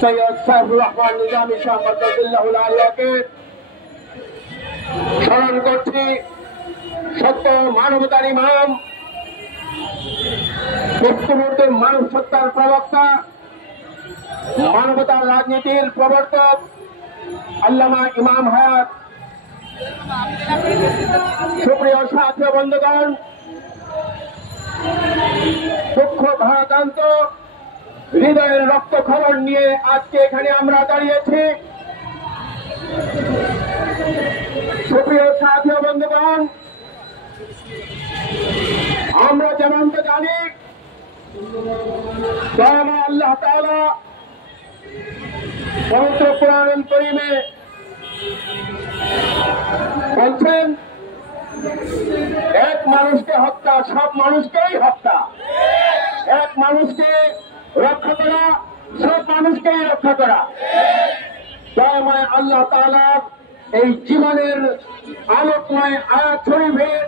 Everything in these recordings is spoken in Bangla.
সৈয়দ সাইফুর রহমান নিজামী শাহ মাদ্দাজিল্লাহুল আলিয়াকে স্মরণ করছি। সত্য মানবতার ইমাম, মুক্তিযুদ্ধের মানব সত্তার প্রবক্তা, মানবতার রাজনীতির প্রবর্তক আল্লামা ইমাম হায়াত। সুপ্রিয় সাথী বন্ধুগণ, দুঃখ ভারাক্রান্ত হৃদয়ের রক্তক্ষরণ নিয়ে আজকে এখানে আমরা দাঁড়িয়েছি। সুপ্রিয় সাথী বন্ধুগণ, আমরা যেমনটা জানি দয়াময় আল্লাহ তাআলা পবিত্র কোরআনুল কারীমে বলছেন, এক মানুষকে হত্যা সব মানুষকেই হত্যা, এক মানুষকে রক্ষা করা সব মানুষকেই রক্ষা করা। দয়াময় আল্লাহ তাআলা এই জীবনের আলোকময় আয়াত শরীফের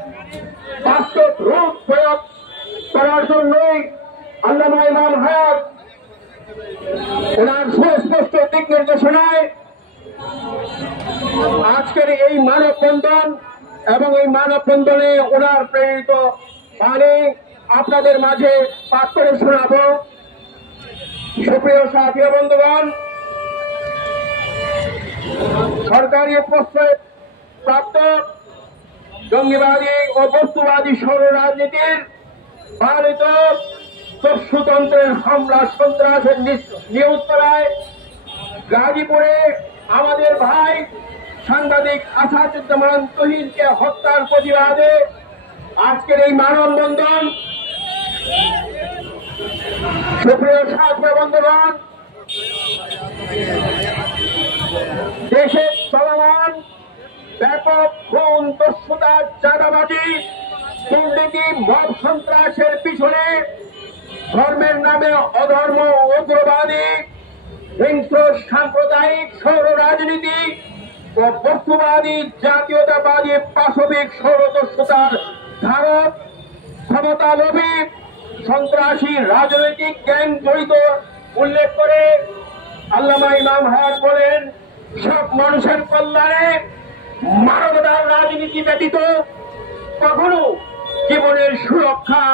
বাস্তব রূপ প্রয়োগ করার জন্যই আল্লামা ইমাম হায়াত ওনার সুস্পষ্ট দিক নির্দেশনায় আজকের এই মানববন্ধন এবং এই মানববন্ধনে ওনার প্রেরিত বাণী আপনাদের মাঝে পাঠ করে শোনাব। সুপ্রিয় সাথী বন্ধুগণ, সরকারি প্রশ্রয় প্রাপ্ত জঙ্গিবাদী ও বস্তুবাদী সৌর রাজনীতির পালিত দস্যুতন্ত্রের হামলা সন্ত্রাসের নিউজ করায় গাজীপুরে আমাদের ভাই সাংবাদিক আসাদুজ্জামান তুহিনকে হত্যার প্রতিবাদে আজকের এই মানববন্ধন। সুপ্রিয় সাথী বন্ধুগণ, দেশে চলমান ব্যাপক খুন, দস্যুতা, চাঁদাবাজি, দুর্নীতি, মব সন্ত্রাসের পিছনে ধর্মের নামে অধর্ম, উগ্রবাদী, হিংস্র সাম্প্রদায়িক সৌর রাজনীতি ও বস্তুবাদী জাতীয়তাবাদী পাশবিক সৌরদস্যুতার ধারক, ক্ষমতালোভী সন্ত্রাসী রাজনৈতিক গ্যাং জড়িত উল্লেখ করে আল্লামা ইমাম হায়াত বলেন, সব মানুষের কল্যাণে মানবতার রাজনীতি ব্যতীত কখনো জীবনের সুরক্ষা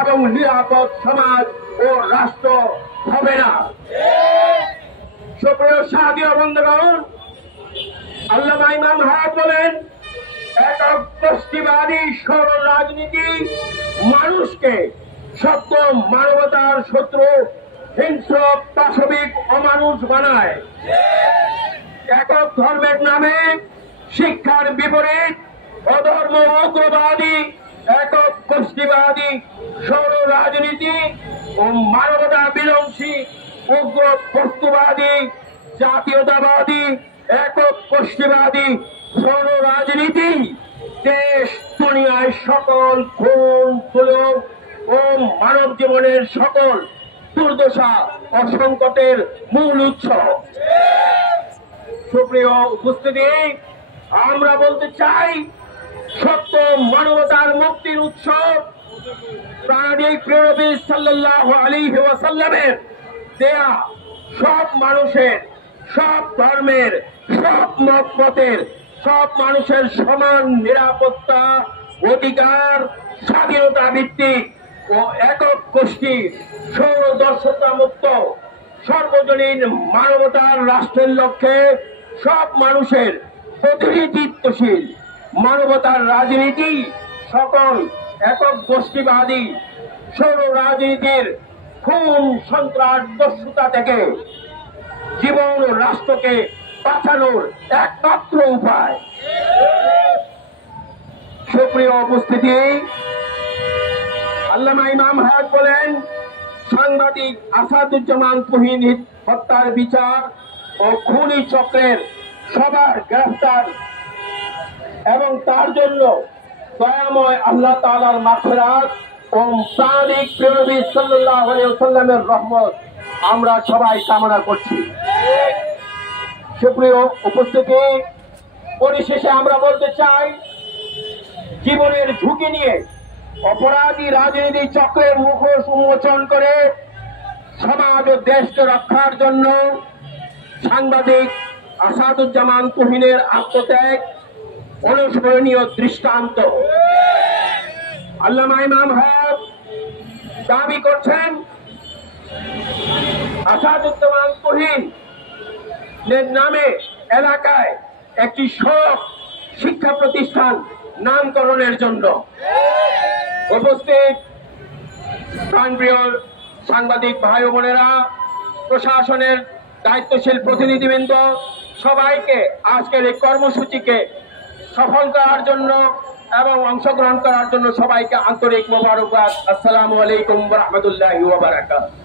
এবং নিরাপদ সমাজ ও রাষ্ট্র হবে না। সুপ্রিয় সাথী বন্ধুগণ, আল্লামা ইমাম হায়াত বলেন, একক গোষ্ঠীবাদী সরল রাজনীতি মানুষকে সত্য মানবতার শত্রু, হিংস্র, পাশবিক, অমানুষ বানায়। একক ধর্মের নামে শিক্ষার বিপরীত অধর্ম, উগ্রবাদী, একক গোষ্ঠীবাদী সৌর রাজনীতি ও মানবতা বিধ্বংসী উগ্র বস্তুবাদী জাতীয়তাবাদী একক গোষ্ঠীবাদী সৌর রাজনীতি দেশ দুনিয়ায় সকল খুন, জুলুম ও মানব জীবনের সকল দুর্দশা ও সংকটের মূল উৎস। সুপ্রিয় উপস্থিতি, আমরা বলতে চাই, সত্য মানবতার মুক্তির উৎস প্রাণিক প্রিয় নবী সাল্লাল্লাহু আলাইহি ওয়াসাল্লামের দেয়া সব মানুষের, সব ধর্মের, সব মতের, সব মানুষের সমান নিরাপত্তা, অধিকার, স্বাধীনতা ভিত্তিক ও একক গোষ্ঠী সৌরদর্শতা মুক্ত সর্বজনীন মানবতার রাষ্ট্রের লক্ষ্যে সব মানুষের প্রতিনিধিত্বশীল মানবতার রাজনীতি সকল একক গোষ্ঠীবাদী সৌর রাজনীতির খুন, সন্ত্রাস, দস্যুতা থেকে জীবন ও রাষ্ট্রকে বাঁচানোর একমাত্র উপায়। সুপ্রিয় উপস্থিতি, আল্লামা ইমাম হায়াত বলেন, সাংবাদিক আসাদুজ্জামান তুহিন হত্যার বিচার ও খুনি চক্রের সবার গ্রেফতার এবং তার জন্য দয়াময় আল্লাহ তাআলার মাগফিরাত ও প্রাণিক প্রিয় নবী সাল্লাল্লাহু আলাইহি ওয়াসাল্লামের রহমত আমরা সবাই কামনা করছি। সুপ্রিয় উপস্থিতি, পরিশেষে আমরা বলতে চাই, জীবনের ঝুঁকি নিয়ে অপরাধী রাজনীতি চক্রের মুখোশ উন্মোচন করে সমাজ ও দেশকে রক্ষার জন্য সাংবাদিক আসাদুজ্জামান তুহিনের আত্মত্যাগ অনুস্মরণীয় দৃষ্টান্ত। আল্লামা ইমাম হক দাবি করছেন আসাদুজ্জামান তুহিনের নামে এলাকায় একটি সব শিক্ষা প্রতিষ্ঠান নামকরণের জন্য। উপস্থিত প্রাণপ্রিয় সাংবাদিক ভাই ও বোনেরা, প্রশাসনের দায়িত্বশীল প্রতিনিধিবৃন্দ, সবাইকে আজকের এই কর্মসূচিকে সফল করার জন্য এবং অংশগ্রহণ করার জন্য সবাইকে আন্তরিক মোবারকবাদ। আসসালামু আলাইকুম ওয়া রাহমাতুল্লাহি ওয়া বারাকাতুহু।